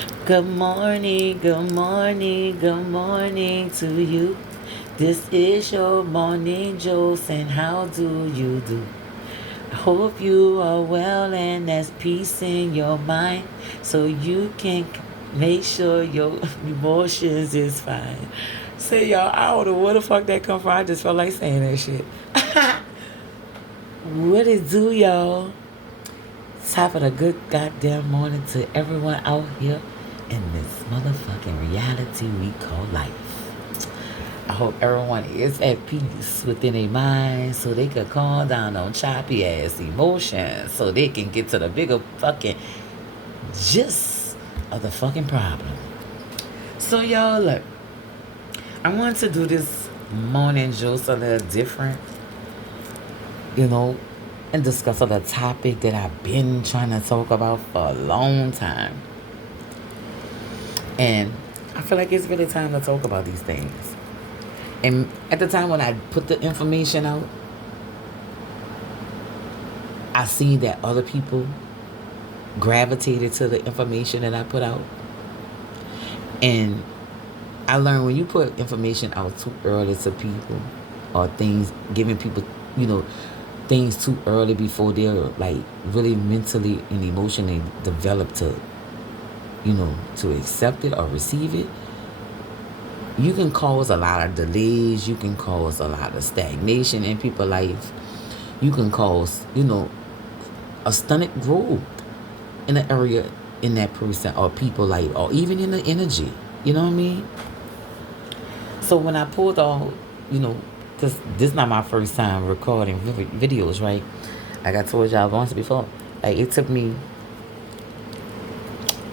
Good morning, good morning to you. This is your morning juice, and how do you do? I hope you are well and there's peace in your mind so you can make sure your emotions is fine. Say y'all, I don't know where the fuck that come from. I just felt like saying that shit. What it do, y'all? Top of a good goddamn morning to everyone out here in this motherfucking reality we call life. I hope everyone is at peace within their mind so they can calm down on choppy ass emotions so they can get to the bigger fucking gist of the fucking problem. So y'all look, I want to do this morning juice a little different, you know, and discuss a topic that I've been trying to talk about for a long time. And I feel like it's really time to talk about these things. And at the time when I put the information out, I seen that other people gravitated to the information that I put out. And I learned when you put information out too early to people or things, giving people, you know, things too early before they're like really mentally and emotionally developed to, to accept it or receive it, you can cause a lot of delays. You can cause a lot of stagnation in people's life. You can cause, a stunted growth in the area in that person or people life or even in the energy. You know what I mean? So when I pulled all, because this is not my first time recording videos, right? Like I told y'all once before, like it took me,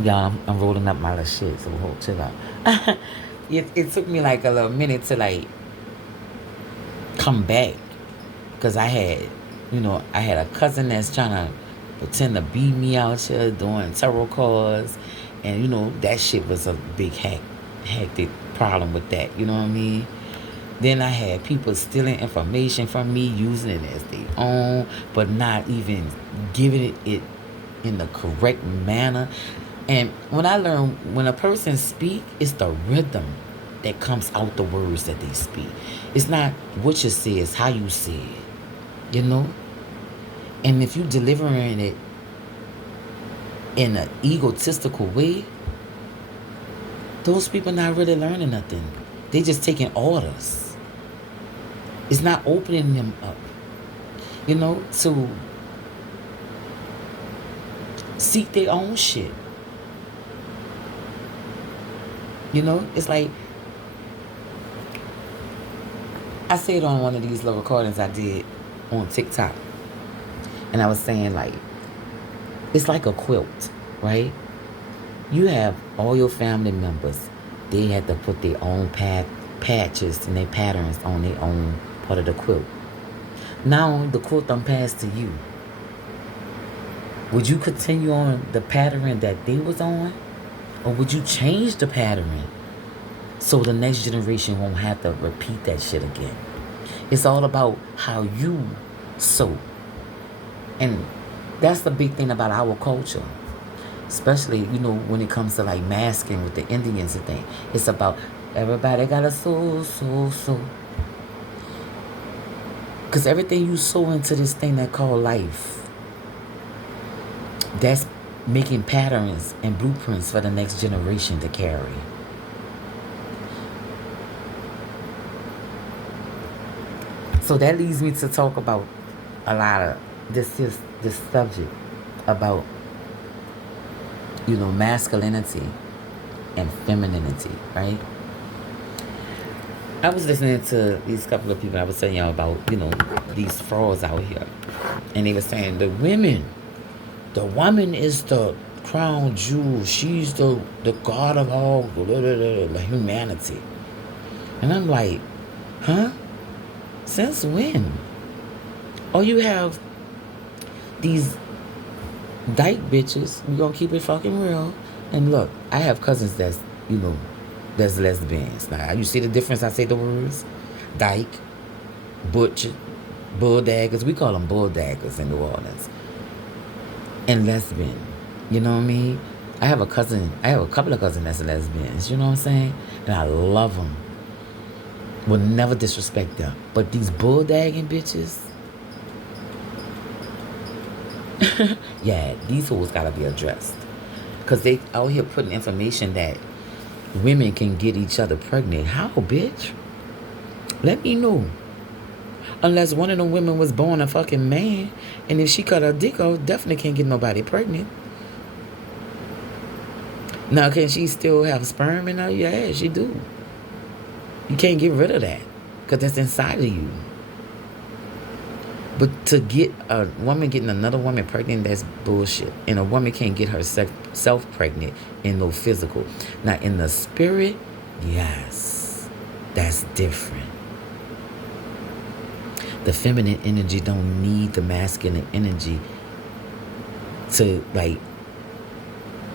y'all, I'm rolling up my little shit, so hold chill out. It took me like a little minute to like come back because I had a cousin that's trying to pretend to beat me out here doing tarot cards, and that shit was a big hectic problem with that. You know what I mean? Then I had people stealing information from me, using it as their own, but not even giving it in the correct manner. And when I learned when a person speak, it's the rhythm that comes out the words that they speak. It's not what you say, it's how you say it. You know? And if you delivering it in an egotistical way, those people not really learning nothing. They just taking orders. It's not opening them up, to seek their own shit. It's like I said on one of these little recordings I did on TikTok, and I was saying like it's like a quilt, right? You have all your family members. They had to put their own patches and their patterns on their own part of the quilt. Now the quilt done passed to you. Would you continue on the pattern that they was on? Or would you change the pattern so the next generation won't have to repeat that shit again? It's all about how you sew. And that's the big thing about our culture. Especially, when it comes to like masking with the Indians and thing. It's about everybody gotta sew. Because everything you sew into this thing that called life, that's making patterns and blueprints for the next generation to carry. So that leads me to talk about a lot of this subject about masculinity and femininity, right? I was listening to these couple of people I was telling y'all about, these frauds out here. And they were saying the woman is the crown jewel. She's the god of all the humanity. And I'm like, huh? Since when? Or you have these dyke bitches. We gonna keep it fucking real. And look, I have cousins that's lesbians. Now you see the difference? I say the words, dyke, butch, bulldaggers. We call them bulldaggers in New Orleans. And lesbian. You know what I mean? I have a cousin. I have a couple of cousins that's lesbians. You know what I'm saying? And I love them. Will never disrespect them. But these bulldagging bitches, yeah, these hoes gotta be addressed. Cause they out here putting information that women can get each other pregnant. How, bitch? Let me know. Unless one of them women was born a fucking man, and if she cut her dick off, definitely can't get nobody pregnant. Now, can she still have sperm in her? Yeah, she do. You can't get rid of that, because that's inside of you. But to get a woman getting another woman pregnant, that's bullshit. And a woman can't get herself pregnant in no physical. Now, in the spirit, yes, that's different. The feminine energy don't need the masculine energy to, like,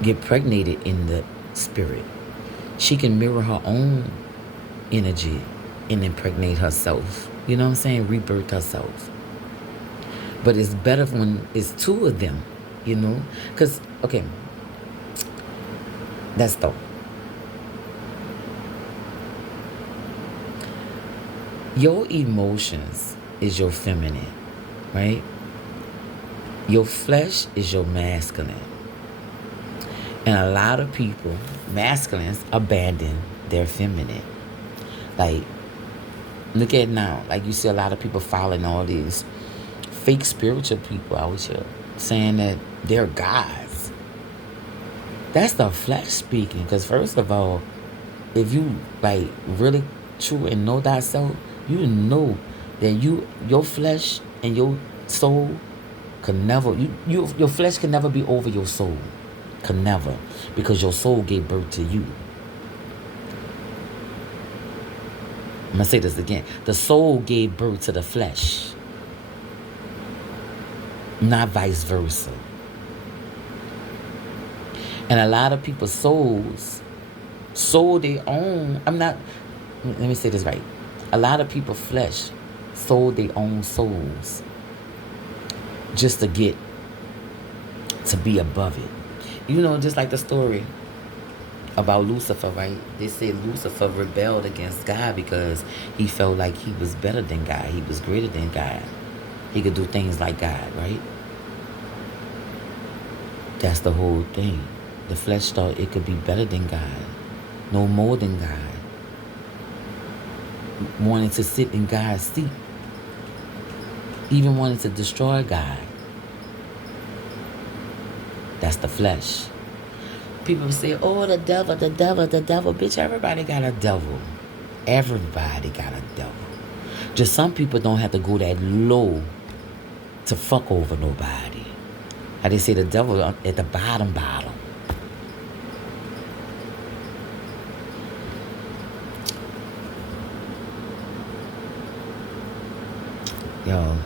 get pregnated in the spirit. She can mirror her own energy and impregnate herself. You know what I'm saying? Rebirth herself. But it's better when it's two of them, you know? Because, okay, that's though. Your emotions is your feminine, right? Your flesh is your masculine. And a lot of people, masculines, abandon their feminine. Like, look at now. Like, you see a lot of people following all these fake spiritual people out here saying that they're gods. That's the flesh speaking. Because first of all, if you like really true and know thyself, you know that your flesh and your soul can never your flesh can never be over your soul. Can never. Because your soul gave birth to you. I'm gonna say this again. The soul gave birth to the flesh. Not vice versa. And a lot of people's souls sold their own. Let me say this right. A lot of people's flesh sold their own souls just to get to be above it. You know, just like the story about Lucifer, right? They said Lucifer rebelled against God because he felt like he was better than God. He was greater than God. He could do things like God, right? That's the whole thing. The flesh thought it could be better than God. No more than God. Wanted to sit in God's seat. Even wanted to destroy God. That's the flesh. People say, oh, the devil, the devil, the devil. Bitch, everybody got a devil. Everybody got a devil. Just some people don't have to go that low to fuck over nobody. How they say the devil at the bottom. Yo.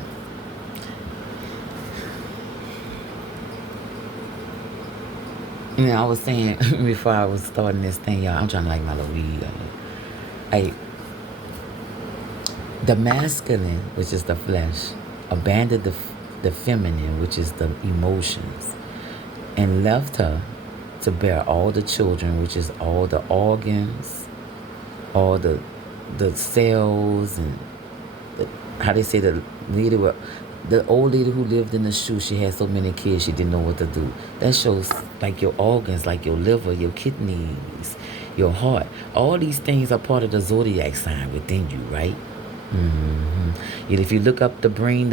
You know, I was saying before I was starting this thing, y'all, I'm trying to like my little weed. Like, the masculine, which is the flesh, abandoned the feminine, which is the emotions, and left her to bear all the children, which is all the organs, all the cells, and how they say the lady, the old lady who lived in the shoe, she had so many kids she didn't know what to do. That shows like your organs, like your liver, your kidneys, your heart. All these things are part of the zodiac sign within you, right? And if you look up the brain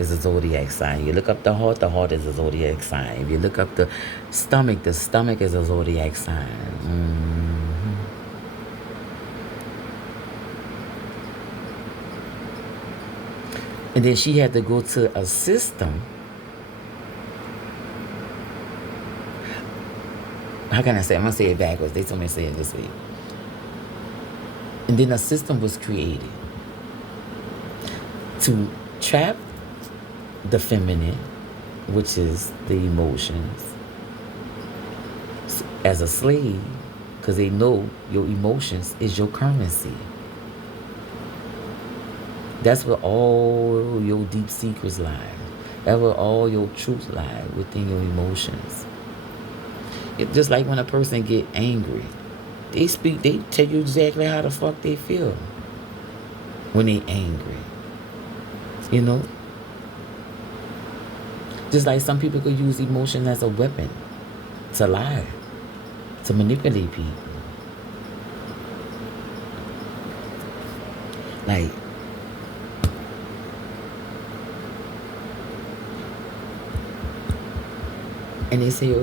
is a zodiac sign. You look up the heart is a zodiac sign. If you look up the stomach is a zodiac sign. And then she had to go to a system. How can I say? I'm going to say it backwards. They told me to say it this way. And then a system was created to trap the feminine, which is the emotions, as a slave, because they know your emotions is your currency. That's where all your deep secrets lie. That's where all your truth lie, within your emotions. It's just like when a person get angry. They tell you exactly how the fuck they feel when they angry. You know? Just like some people could use emotion as a weapon to lie, to manipulate people. Like, and they say,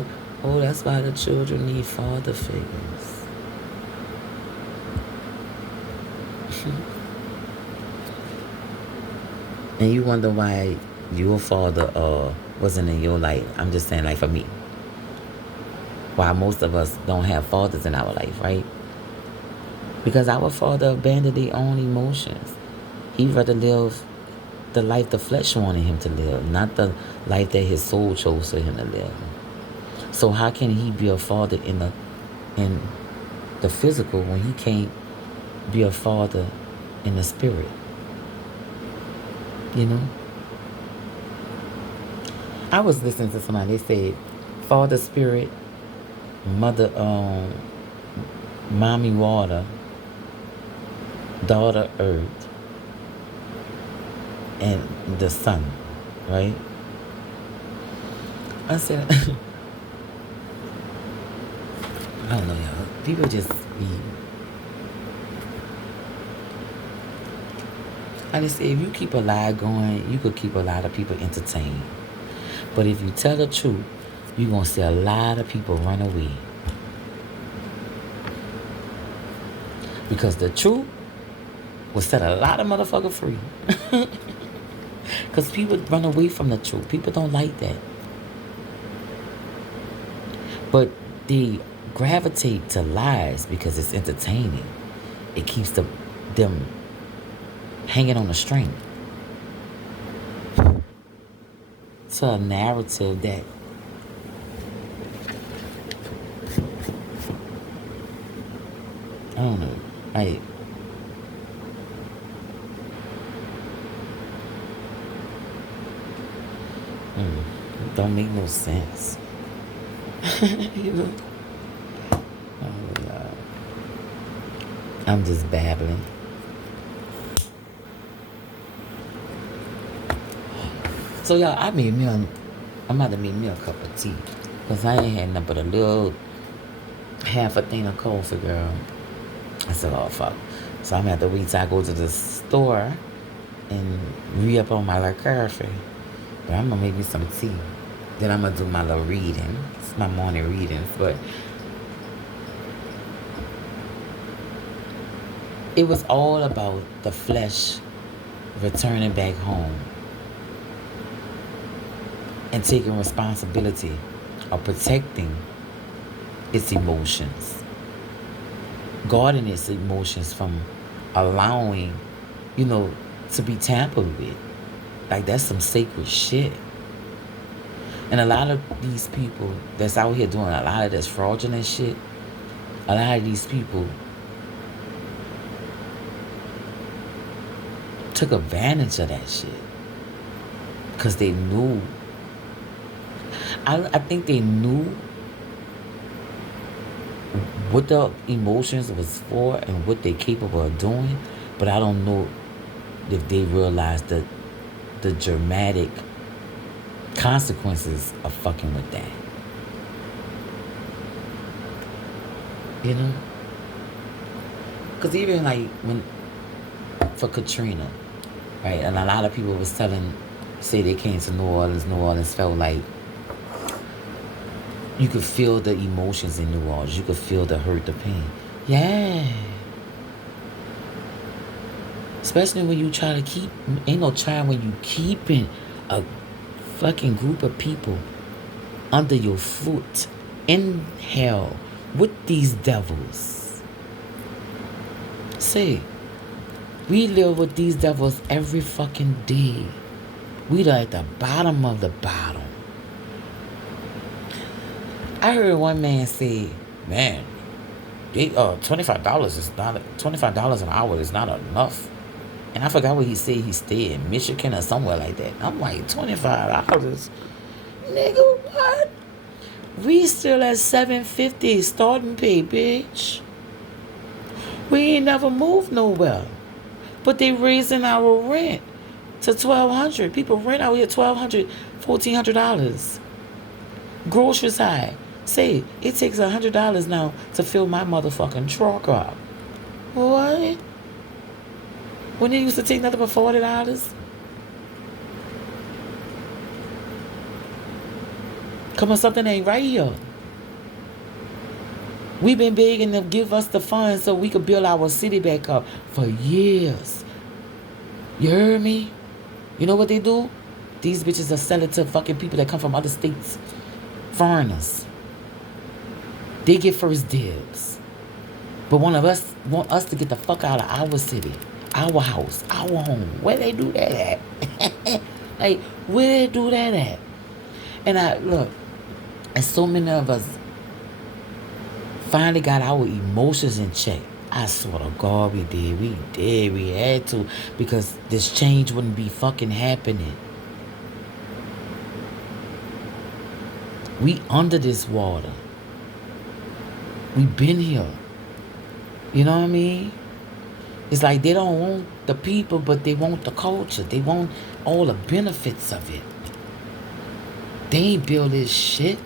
oh, that's why the children need father figures. And you wonder why your father wasn't in your life. I'm just saying, like, for me, why most of us don't have fathers in our life, right? Because our father abandoned their own emotions. He'd rather live the life the flesh wanted him to live, not the life that his soul chose for him to live. So how can he be a father in the physical when he can't be a father in the spirit? You know? I was listening to somebody, they said, Father Spirit, Mother, Mommy Water, Daughter Earth, and the Sun, right? I said, I don't know, y'all. People just be. I just say, if you keep a lie going, you could keep a lot of people entertained. But if you tell the truth, you're going to see a lot of people run away. Because the truth will set a lot of motherfuckers free. Because people run away from the truth. People don't like that. But they gravitate to lies because it's entertaining. It keeps them hanging on a string to a narrative that I don't know, like don't make no sense. You know? Oh, Lord. I'm just babbling. So y'all, I'm about to make me a cup of tea. Because I ain't had nothing but a little half a thing of coffee, girl. I said, oh, fuck. So I'm going to have to wait till I go to the store and re-up on my little coffee. But I'm going to make me some tea. Then I'm going to do my little reading. It's my morning readings. But it was all about the flesh returning back home and taking responsibility of protecting its emotions, guarding its emotions from allowing, to be tampered with. Like, that's some sacred shit. And a lot of these people that's out here doing a lot of this fraudulent shit, a lot of these people took advantage of that shit because they knew. I think they knew what the emotions was for and what they're capable of doing, but I don't know if they realized the dramatic consequences of fucking with that. You know? Because even like for Katrina, right? And a lot of people was say they came to New Orleans felt like you could feel the emotions in New Orleans. You could feel the hurt, the pain. Yeah. Especially when you try to ain't no trying when you keeping a fucking group of people under your foot in hell with these devils. Say, we live with these devils every fucking day. We are at the bottom of the bottom. I heard one man say, man, $25 is not $25 an hour is not enough. And I forgot what he said. He stayed in Michigan or somewhere like that. I'm like, $25? Nigga, what? We still at $750 starting pay, bitch. We ain't never moved nowhere. But they raising our rent to $1,200. People rent out here $1,200, $1,400. Groceries high. Say it takes $100 now to fill my motherfucking truck up. What? When it used to take nothing but $40? Come on, something ain't right here. We've been begging them to give us the funds so we could build our city back up for years. You heard me? You know what they do? These bitches are selling to fucking people that come from other states. Foreigners. They get first dibs. But one of us want us to get the fuck out of our city, our house, our home. Where they do that at? Like, where they do that at? And look, and so many of us finally got our emotions in check. I swear to God we did. We had to, because this change wouldn't be fucking happening. We under this water. We been here. You know what I mean? It's like they don't want the people, but they want the culture. They want all the benefits of it. They ain't build this shit.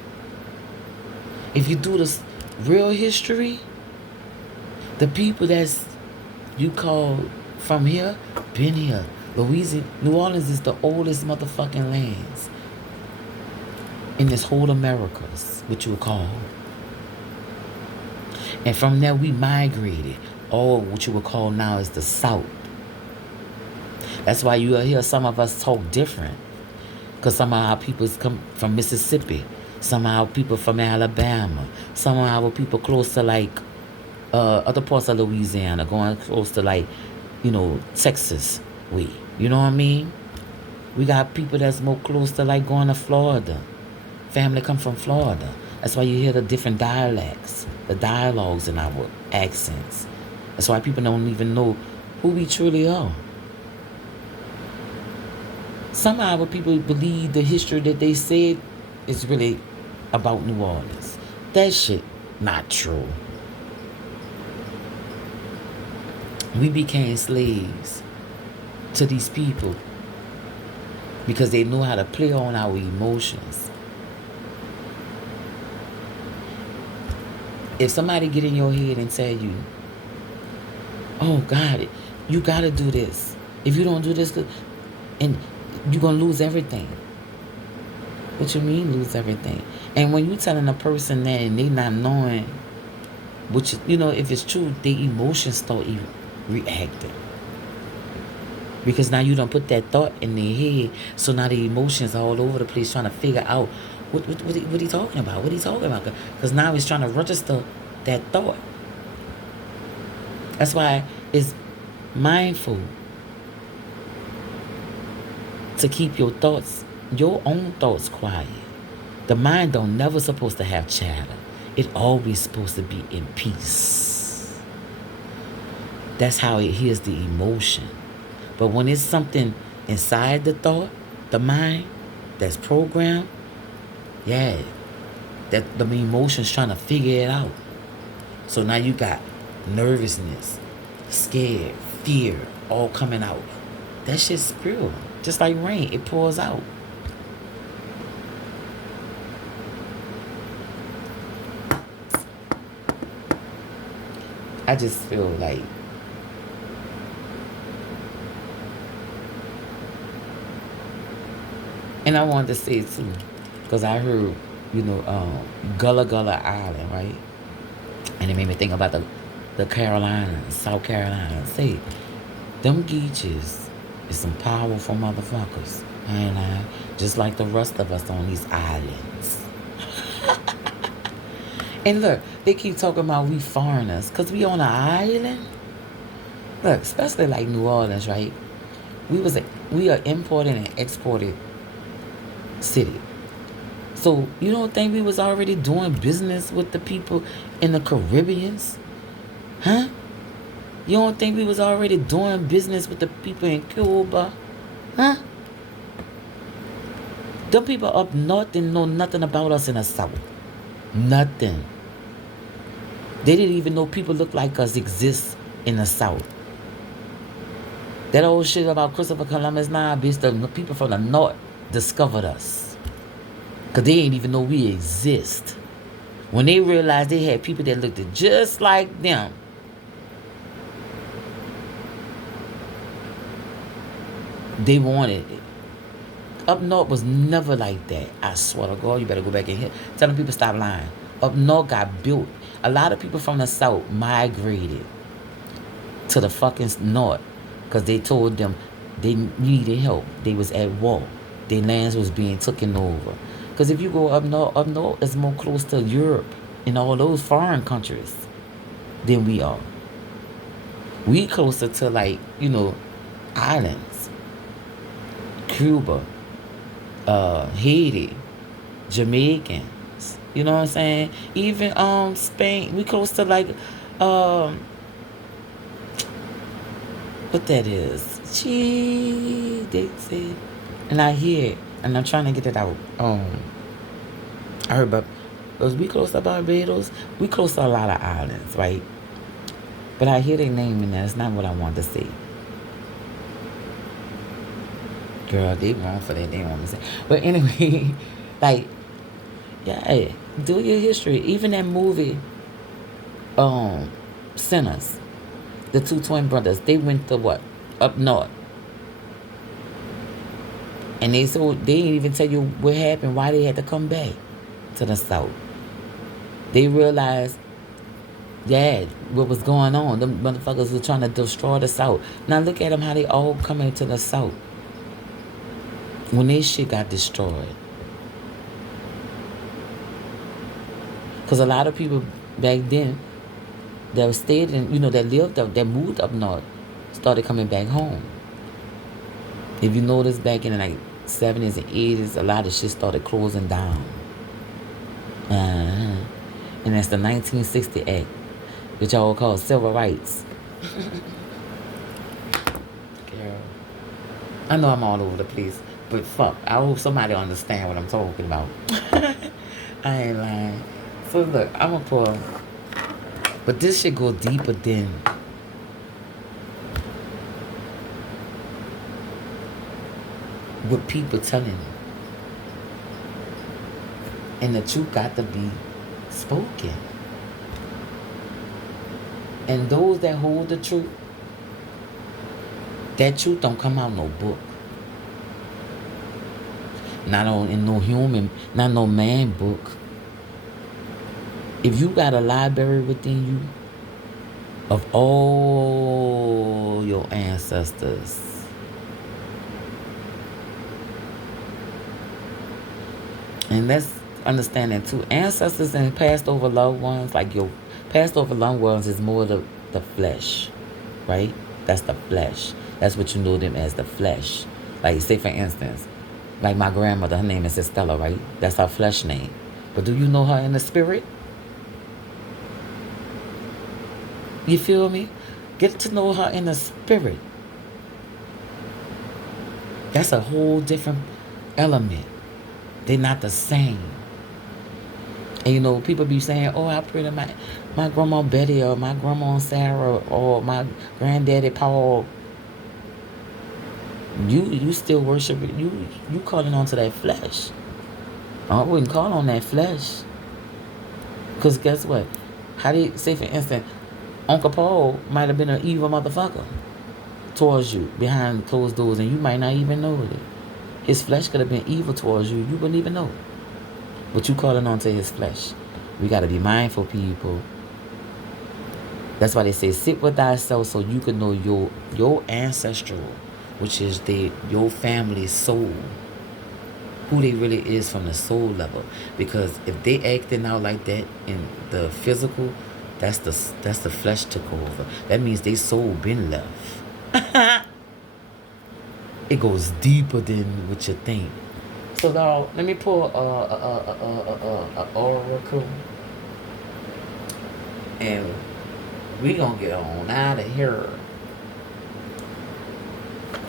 If you do this real history, the people that's you call from here, been here. Louisiana, New Orleans is the oldest motherfucking lands in this whole Americas, what you would call. And from there we migrated. All what you would call now is the South. That's why you hear some of us talk different. Because some of our people come from Mississippi. Some of our people from Alabama. Some of our people close to like other parts of Louisiana, going close to like, Texas way. You know what I mean? We got people that's more close to like going to Florida. Family come from Florida. That's why you hear the different dialects, the dialogues in our accents. That's why people don't even know who we truly are. Some of our people believe the history that they said is really about New Orleans. That shit not true. We became slaves to these people because they know how to play on our emotions. If somebody get in your head and tell you, oh God, you gotta do this. If you don't do this, and you're gonna lose everything. What you mean lose everything? And when you telling a person that and they not knowing, which if it's true, their emotions start reacting. Because now you don't put that thought in their head, so now the emotions are all over the place trying to figure out what he talking about. What he talking about? Because now he's trying to register that thought. That's why it's mindful to keep your own thoughts quiet. The mind don't never supposed to have chatter. It always supposed to be in peace. That's how it hears the emotion. But when it's something inside the thought, the mind, that's programmed, that the emotion's trying to figure it out. So now you got nervousness, scared, fear, all coming out. That shit's real. Just like rain, it pours out. I just feel like and I wanted to say it too, because I heard, Gullah Gullah Island, right? And it made me think about the Carolinas, South Carolina. Say, them Geeches is some powerful motherfuckers. I ain't lying. Just like the rest of us on these islands. And look, they keep talking about we foreigners, because we on an island. Look, especially like New Orleans, right? We are imported and exported city. So you don't think we was already doing business with the people in the Caribbeans? Huh? You don't think we was already doing business with the people in Cuba? Huh? Them people up north didn't know nothing about us in the south. Nothing. They didn't even know people look like us exist in the South. That old shit about Christopher Columbus, nah, bitch, the people from the North discovered us. Because they didn't even know we exist. When they realized they had people that looked just like them, they wanted it. Up north was never like that. I swear to God, you better go back in here. Telling people stop lying. Up north got built. A lot of people from the South migrated to the fucking north because they told them they needed help. They was at war. Their lands was being taken over. Because if you go up north is more close to Europe and all those foreign countries than we are. We closer to, like, islands. Cuba, Haiti, Jamaicans. You know what I'm saying? Even Spain. We close to, like, what that is. Gee, they said. And I hear it, and I'm trying to get it out. I heard about, because we close to Barbados, we close to a lot of islands, right? But I hear their name, and that's not what I want to say. Girl, they wrong for that. They want to say. But anyway, like, yeah, do your history. Even that movie, Sinners, the two twin brothers, they went to what? Up north. And they didn't even tell you what happened, why they had to come back to the South. They realized, yeah, what was going on. Them motherfuckers were trying to destroy the South. Now look at them, how they all coming to the South when their shit got destroyed. Because a lot of people back then that stayed in, that lived up, that moved up north, started coming back home. If you notice, back in the 70s and 80s, a lot of shit started closing down. And that's the 1960 Act, which y'all call civil rights. Girl, I know I'm all over the place, but fuck, I hope somebody understand what I'm talking about. I ain't lying. So look, I'm gonna pull, but this shit go deeper than what people telling you. And the truth got to be spoken. And those that hold the truth, that truth don't come out no book. Not in no human, not no man book. If you got a library within you of all your ancestors, and let's understand that too. Ancestors and passed over loved ones, like your passed over loved ones, is more the flesh, right? That's the flesh. That's what you know them as, the flesh. Like, say for instance, like my grandmother, her name is Estella, right? That's her flesh name. But do you know her in the spirit? You feel me? Get to know her in the spirit. That's a whole different element. They're not the same. And people be saying, oh, I pray to my grandma Betty or my grandma Sarah or my granddaddy Paul. You still worship it. You calling on to that flesh. I wouldn't call on that flesh. Because guess what? How do you say, for instance, Uncle Paul might have been an evil motherfucker towards you behind closed doors, and you might not even know it. His flesh could have been evil towards you. You wouldn't even know. But you calling on to his flesh. We got to be mindful, people. That's why they say, sit with thyself so you can know your ancestral, which is your family's soul. Who they really is from the soul level. Because if they acting out like that in the physical, that's the flesh took over. That means they soul been left. It goes deeper than what you think. So now, let me pull a oracle, and we gonna get on out of here.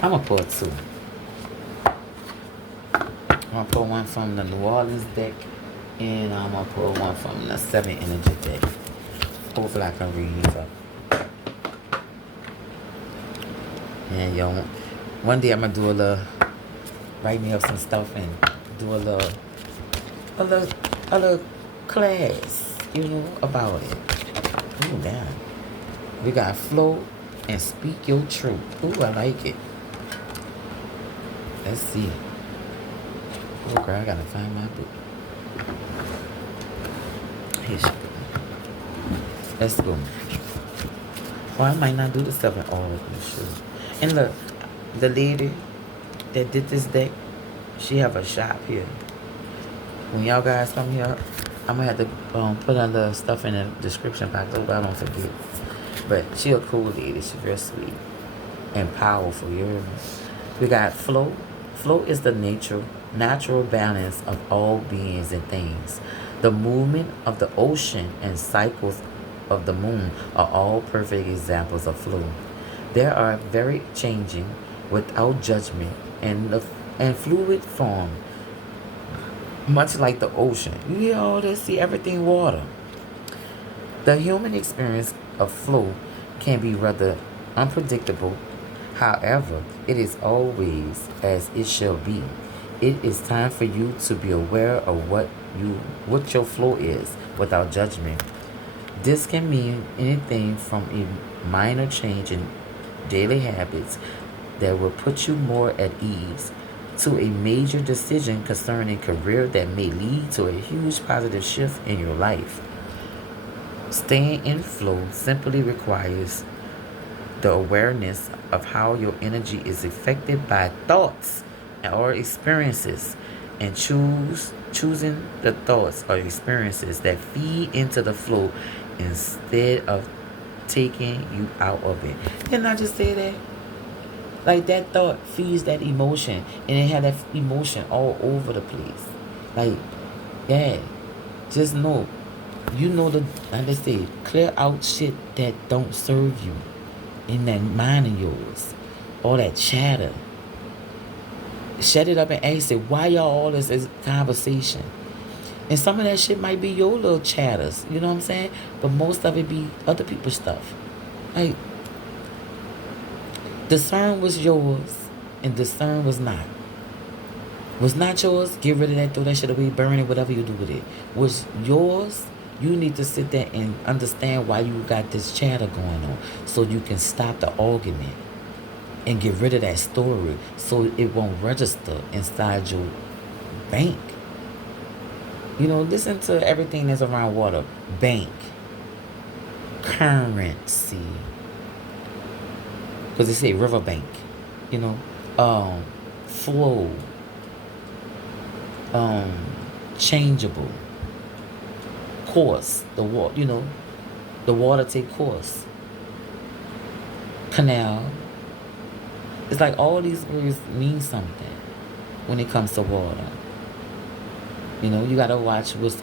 I'm gonna pull two. I'm gonna pull one from the New Orleans deck, And I'm gonna pull one from the 7 energy deck. Hopefully I can read these up. And yo, one day I'm gonna do a little, write me up some stuff and do a little, a little class, about it. Ooh, damn. We got flow and speak your truth. Ooh, I like it. Let's see. Oh, girl, I gotta find my book. Here she go. Let's go. Well, I might not do the stuff in all of them, sure. And look, the lady that did this deck, she have a shop here. When y'all guys come here, I'm gonna have to put other stuff in the description box so I don't forget. But she a cool lady. She's real sweet and powerful. You hear me? We got flow. Flow is the natural balance of all beings and things. The movement of the ocean and cycles of the moon are all perfect examples of flow. They are very changing, without judgment, and fluid form, much like the ocean. You hear all this? See, everything water. The human experience of flow can be rather unpredictable. However, it is always as it shall be. It is time for you to be aware of what your flow is without judgment. This can mean anything from a minor change in daily habits that will put you more at ease to a major decision concerning career that may lead to a huge positive shift in your life. Staying in flow simply requires the awareness of how your energy is affected by thoughts or experiences, and choosing the thoughts or experiences that feed into the flow instead of taking you out of it. Didn't I just say that? Like, that thought feeds that emotion, and it had that emotion all over the place. Like, yeah, just know, like they say, clear out shit that don't serve you in that mind of yours, all that chatter. Shut it up and ask it, why y'all all this conversation? And some of that shit might be your little chatters, you know what I'm saying? But most of it be other people's stuff. Like, discern was yours and discern was not. Was not yours, get rid of that, throw that shit away, burn it, whatever you do with it. Was yours, you need to sit there and understand why you got this chatter going on, so you can stop the argument and get rid of that story so it won't register inside your bank. Listen to everything that's around water. Bank. Currency. Because they say riverbank. Flow. Changeable. Course. The water, the water take course. Canal. It's like all these words mean something when it comes to water. You gotta watch what's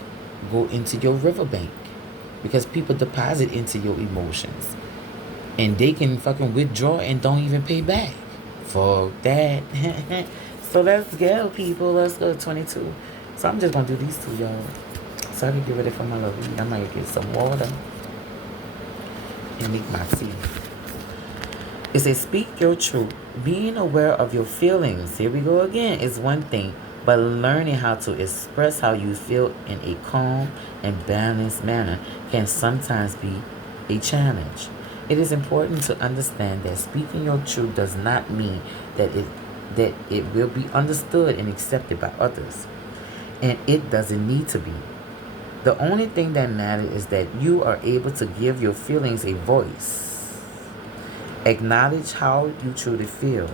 go into your riverbank, because people deposit into your emotions, and they can fucking withdraw and don't even pay back. Fuck that. So let's go, people. Let's go to 22. So I'm just gonna do these two, y'all, so I can get ready for my little read. I might get some water and make my tea. It says, speak your truth. Being aware of your feelings, here we go again, is one thing, but learning how to express how you feel in a calm and balanced manner can sometimes be a challenge. It is important to understand that speaking your truth does not mean that it will be understood and accepted by others, and it doesn't need to be. The only thing that matters is that you are able to give your feelings a voice. Acknowledge how you truly feel.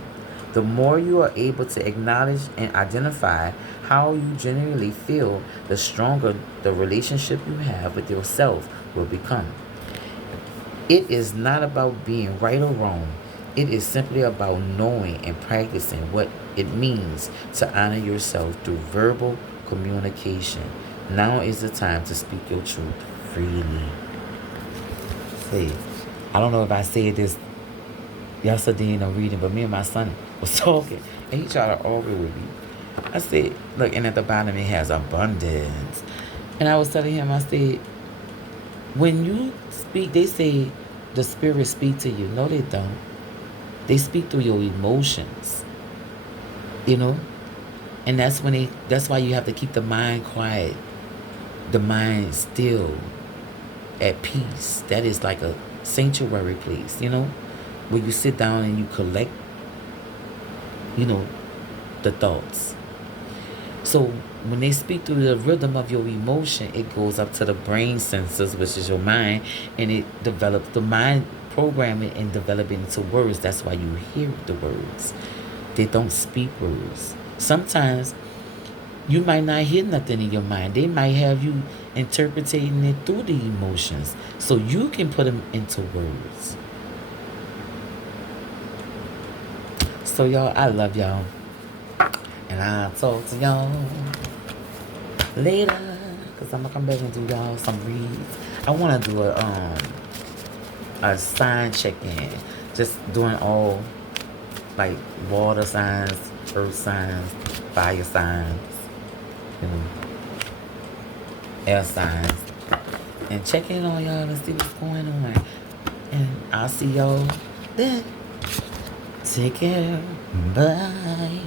The more you are able to acknowledge and identify how you genuinely feel, the stronger the relationship you have with yourself will become. It is not about being right or wrong. It is simply about knowing and practicing what it means to honor yourself through verbal communication. Now is the time to speak your truth freely. See, I don't know if I said this yesterday in a reading, but me and my son was talking, and he tried to argue with me. I said, look, and at the bottom it has abundance. And I was telling him, I said, when you speak, they say the spirit speak to you. No, they don't. They speak through your emotions, you know? And that's why you have to keep the mind quiet, the mind still, at peace. That is like a sanctuary place, where you sit down and you collect, you know, the thoughts. So when they speak through the rhythm of your emotion, it goes up to the brain sensors, which is your mind, and it develops the mind programming and develop it into words. That's why you hear the words. They don't speak words. Sometimes you might not hear nothing in your mind. They might have you interpreting it through the emotions, so you can put them into words. So y'all, I love y'all, and I'll talk to y'all later, because I'm gonna come back and do y'all some reads. I want to do a sign check-in, just doing all like water signs, earth signs, fire signs, you know, air signs, and check in on y'all and see what's going on. And I'll see y'all then. Take care. Bye.